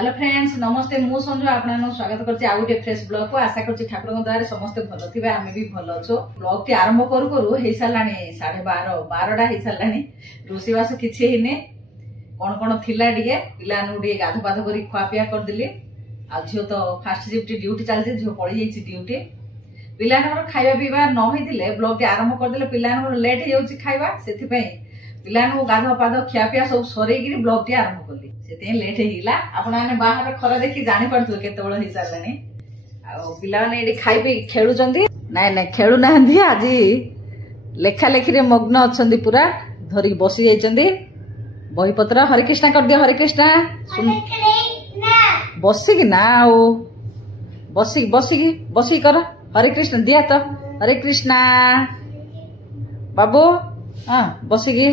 Hello friends नमस्ते मु संजू आपन स्वागत करछि आ गुटे फ्रेश ब्लॉग को आशा करछि ठाकुर द्वारा समस्त भलो थिबे आमे भी भलो छो। ब्लॉग टी आरंभ करू करू हे सालानी 12:30 हे सालानी रोसी बास किछि हिने कोन कोन थिला डिगे पिला नु डिगे गाधो पाधो करी खुआ पिया कर दिली। आ झियो तो फास्ट शिफ्ट ड्यूटी चलछि झियो पड़ी जाइछि ड्यूटी पिला नर खाइबा पीबा न होइतिले ब्लॉग टी आरंभ कर दिले पिला नर लेट हे जाउछि खाइबा सेथि पई पिला नु गाधो पाधो खिया पिया सब सरे गिरी ब्लॉग टी आरंभ करली से लेट होगा आपण मैंने बाहर खरा देखी जानी पार्थे केत हो सारे पिला ये खाई पी खेलुं नाई ना खेलु ना आज लेखा लेखी मग्न अच्छा पूरा धरिक बसी जाइए बहीपत्र हरिकृष्णा कर दिया हरिकृष्णा बसिकी ना बसिकी कर हरिकृष्ण दिया तो हरिकृष्णा बाबू हाँ बसिकी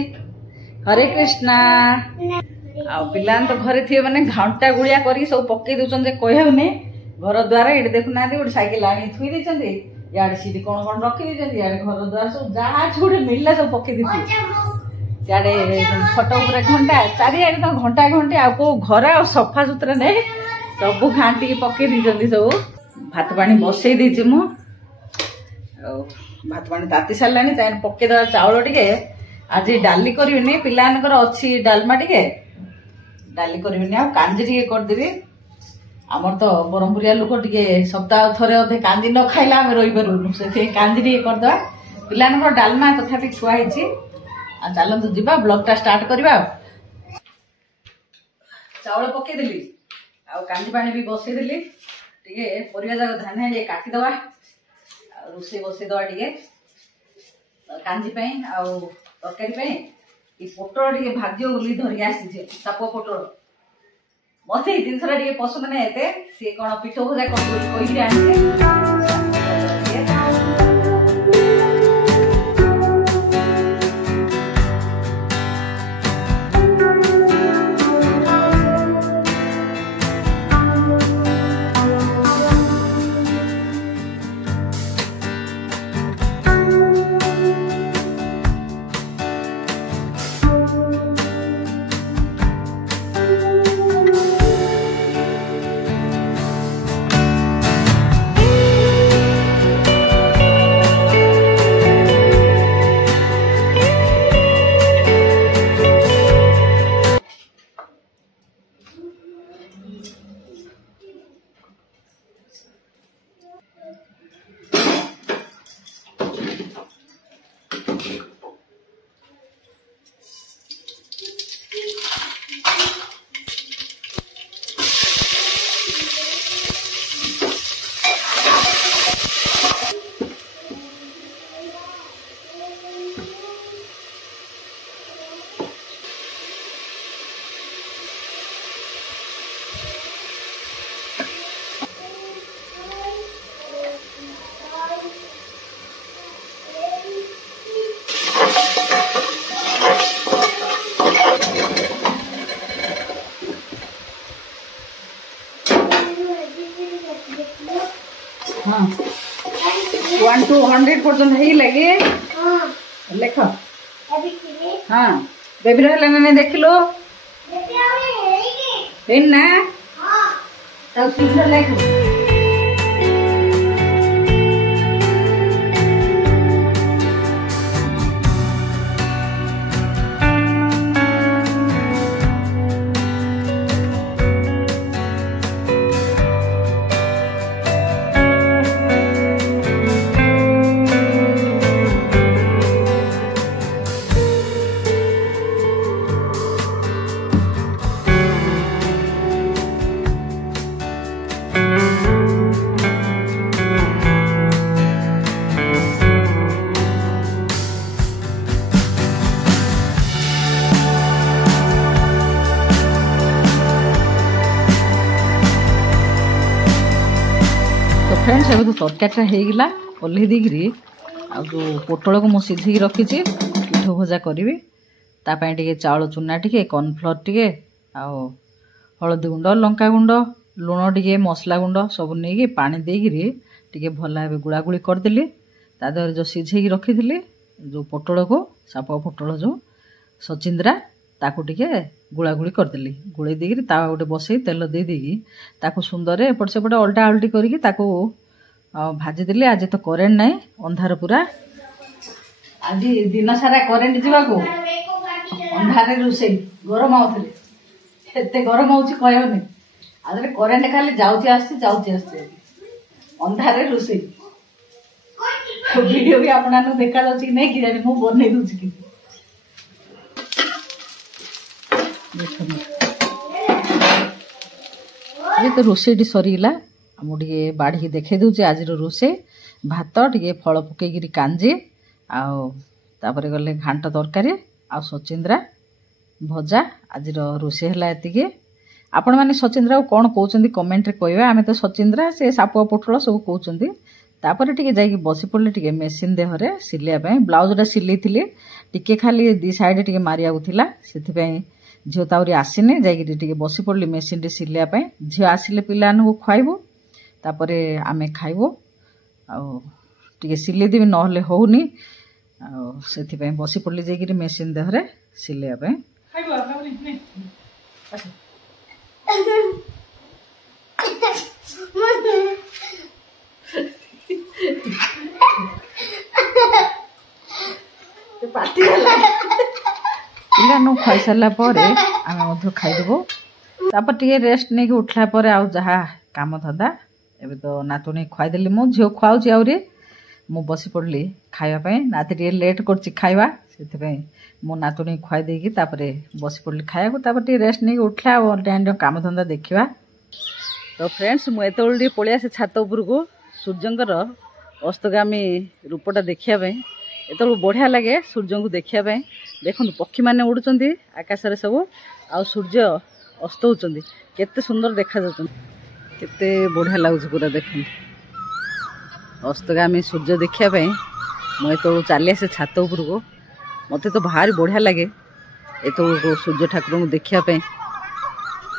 हरिकृष्णा आ पिला तो घरे थे मैंने घंटा गुड़िया कर सब पकई दौरान कहनी घर द्वार ये देखुना गोटे साइकेल आनी थुई देते इे सीट कौन कौन रखी इे घर द्वार सब जहाँ गोटे मिलला सब पकई इे खट उपर घंटा चारिड़े तो घंटा घंटे आ घर आ सफा सुतरा नहीं सब घाटी पकई दी सब भात पानी बसई देती मु भात पानी ताती सारे पकईद चाउल टे आज डाली करी पिलानकर अच्छी डालमा टे डाली करी आ कांजी टे करदेवी आमर तो ब्रह्मपुरिया लोक टे सप्ताह थरे अधे कांजी न खाइला आम रही पारूनु से कांजी टे करदे पिलानकर डालमा तथापि खुआई चलतु जा ब्लॉग टा स्टार्ट करवा चाउल पकईदेली आ कांजी पानी भी बसईदेली टे परिया जाक धान काटिदवा रोषे बसईदवा टे कांजी आ तरकारी पोटल टे भाग्य बोली धरिक आसी साप पोटल मत जिनसा टे पसंद ना सी कौन पिठ भजा कही आनी हाँ 1 to 100 पर्यंत है लगे लेख हाँ बेबी रहा नहीं देख लो ना तब शीघ्र लेख फ्रेंड्स अब तो तरकारीटा होगला ओल्हे देकरी आ जो पोटल को मुझे सिझे रखी पिठ भजा करी तापाई टे चाउल चूना टे कॉर्नफ्लोर टे हलदी गुंड लंका गुंड लुण टे मसला गुंड सब नहीं पानी देकरी टे भल भाव गुड़ागुड़ी करदेली तादर जो सिझे रखी जो पोटल को साप पोटल जो सचिंद्रा ताकू टे ଗୁଳାଗୁଳି କରିଦେଲି। ଗୋଳେଇ ଦେଇକିରି ତାୱା ଗୋଟେ ବସେଇ ତେଲ ଦେଇ ଦେଇକି ତାକୁ ସୁନ୍ଦରରେ ଏପଟ ସେପଟ ଅଲଟା ଅଲଟି କରିକି ତାକୁ ଭାଜିଦେଲି। ଆଜି ତ କରେଣ୍ଟ ନାହିଁ, ଅନ୍ଧାର ପୁରା। ଆଜି ଦିନ ସାରା କରେଣ୍ଟ ଯିବାକୁ ଅନ୍ଧାରରେ ରୋଷେଇ। ଗରମ ଆଉଥିଲେ, ଏତେ ଗରମ ହଉଛି କହିବନି। ଆଜି କରେଣ୍ଟ ଖାଲି ଯାଉଛି ଆସୁଛି। ଅନ୍ଧାରରେ ରୋଷେଇ। ଭିଡ଼ିଓ ବି ଆପଣଙ୍କୁ ଦେଖାଯାଉଛି କି ନାଇଁ କି ଜାଣି, ମୁଁ ବନେଇ ଦଉଛି କି ये तो रोषेटी सरीगला। मुझे बाढ़ी देखई दूचे आज रोषे। भात टे फल पकईकि कांजी आपर गले घांट तरकारी आ सचिंद्रा भजा। आज रोषे है ये। आपण मैंने सचिंद्रा कौन कहते कमेंट कहे। आम तो सचिंद्रा से सापुआ पोटल सब कहते। तापर टे जा बसी पड़े टे मेसीन देहरे सिलैया ब्लाउजटा सिलई टे खाली दी साइड टे मारिया से झील तावरी आसने जाइए बसी पड़ली मेसीन टे सिलैया। झील आसिले पिला खुआबू तापर आम खाइबू टे सिले देवी ना होनी से बसी पड़ली जाइए मेसीन देहरे सिलैया। पिला खाई सारा आम खाईदेबू। तापर टे रेस्ट नहीं उठला जहा काम धंदा एबे तो नातुणी खुआदेली। मो झील खुआऊँ आहरी मु बसी पड़ली खावाई। नाती टे लेट कर खाଇବା से मो नातुणी खुआई देकी बसी पड़ली खाया। तापर टे रेस्ट नहीं उठला और काम धंदा देखा। तो फ्रेंड्स मुझे पलि आसे छात उपरको सूर्यंकर अस्तगामी रूपटा देखापी। एत बढ़िया लगे सूर्य को देखापी। देखो पक्षी मैंने उड़ुंट आकाश सब आ सूर्य अस्त होती केते सुंदर देखा केते बढ़िया लगुच पूरा। देख अस्तगामी सूर्य देखापी मुझे चली आसे छात उपरको। मत तो भारी बढ़िया लगे एत सूर्य ठाकुर को देखापी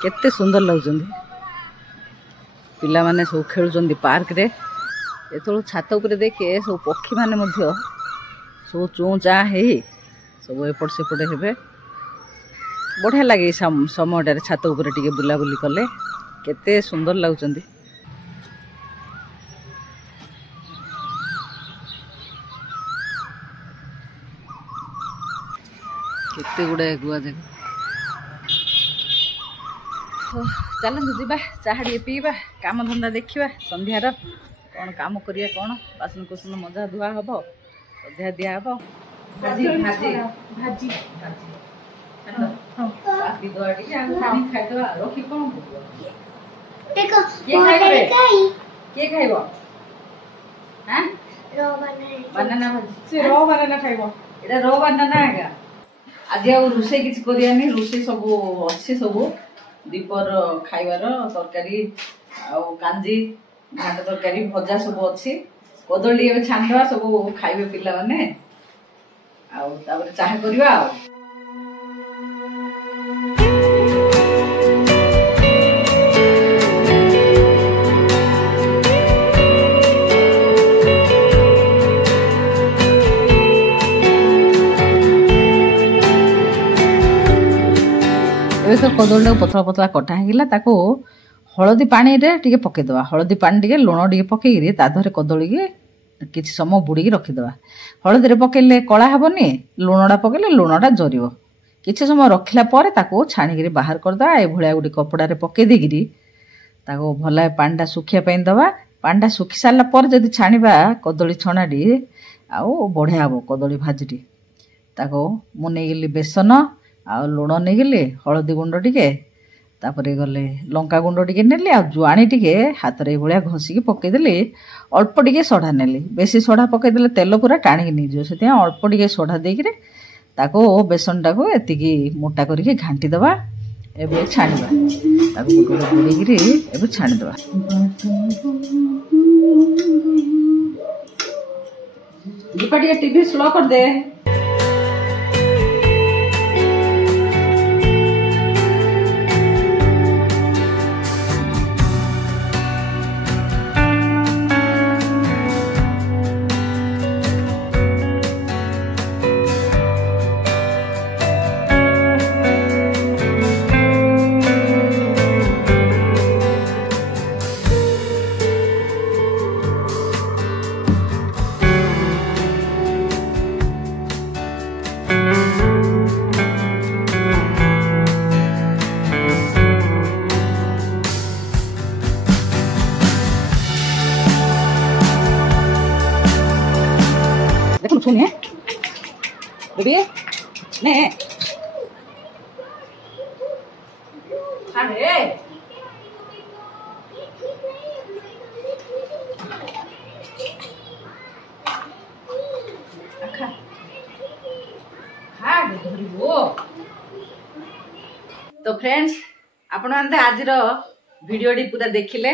केते सुंदर लगुच। पिला माने सब खेलुचंदी पार्क रे। एत छात उपर देखे सब पक्षी माने मध्य सब चूँ चाँ है सब एपट सेपटे हे। बढ़िया लगे समयटार छात उपर टिके बुलाबुली कले केते सुंदर लगुचंदी। केते गुड़ाए गुआ जाक। चलतु जा चाह टे पीवा काम धंदा देखा संध्यार कौन काम करिया कौन बासन कुसन मजा धुआ हम संध्या दिया हम भाजी भाजी भाजी रखी कौन किए खाइब बनाना भाजी रो बनाना खाइब एटा रो बनाना आगा। आज आ रोषे किसी करियानी रोषे सब अच्छे सब दीपर खाइबार तरकारी कांजी घाट तरकारी भजा सब अच्छी। कदली ए छाणीदेवा सब खाइबे पिला माने आउर चाह करवा। तो कदली पतला पतला कटा होगा ताको हलदी पानी रे टिके पकेदवा। हलदी पानी टिके लुण टिके पकईकि तादरे कदली की किसी समय बुड़ी रखीदवा। हलदी पकेले कला हेबनी लुणटा पकेले लुणटा जरिब। किसी समय रखला पर ताको छाणिकी बाहर करदवा। एभलिया गोटे कपड़ारे पकई देकिरी ताको भला पानीटा सुखिया दवा। पानीटा सुखी सारा पर जदि छाणीबा कदली छणाटी आउ बढ़िया हम कदली भाजीटी। ताको मु नेगली बेसन आ लुण नहीं हलदी गुंड टिके तापर गले लंका गुंड टिके नेली आ जुआणी टिके हाथ रे भलिया घसीकी पकईदेली। अल्प टिके सोढ़ा नेली। बेसी सोढ़ा पकईदेले तेल पूरा टाणिकी नहीं जो से अल्प टिके सोढ़ा देकिरे ताको बेसन टाको एतिकी मोटा करके घांटी दवा। एबे छाणीबा ताको बुड़ेकिरी एबे छाणीदवा। दीपा टिके टीवी स्लो कर दे। बेबी ने अरे तो फ्रेंड्स आपण माने आज भिडियोटी पूरा देखिले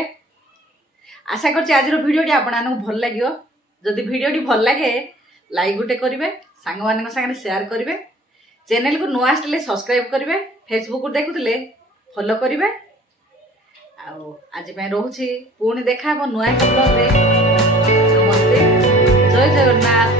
आशा करछि आज भिडियोटी आपण भल लगियो जदि भिडियोटी भल लगे लाइक गुटे करिवे सांग मानक संगे शेयर करिवे चैनल को नुआ आसले सब्सक्राइब करिवे फेसबुक को देखुतले फॉलो करिवे आ आज पे रहउछि पुणी देखा नुआ ब्लॉग रे नमस्ते जय जगन्नाथ।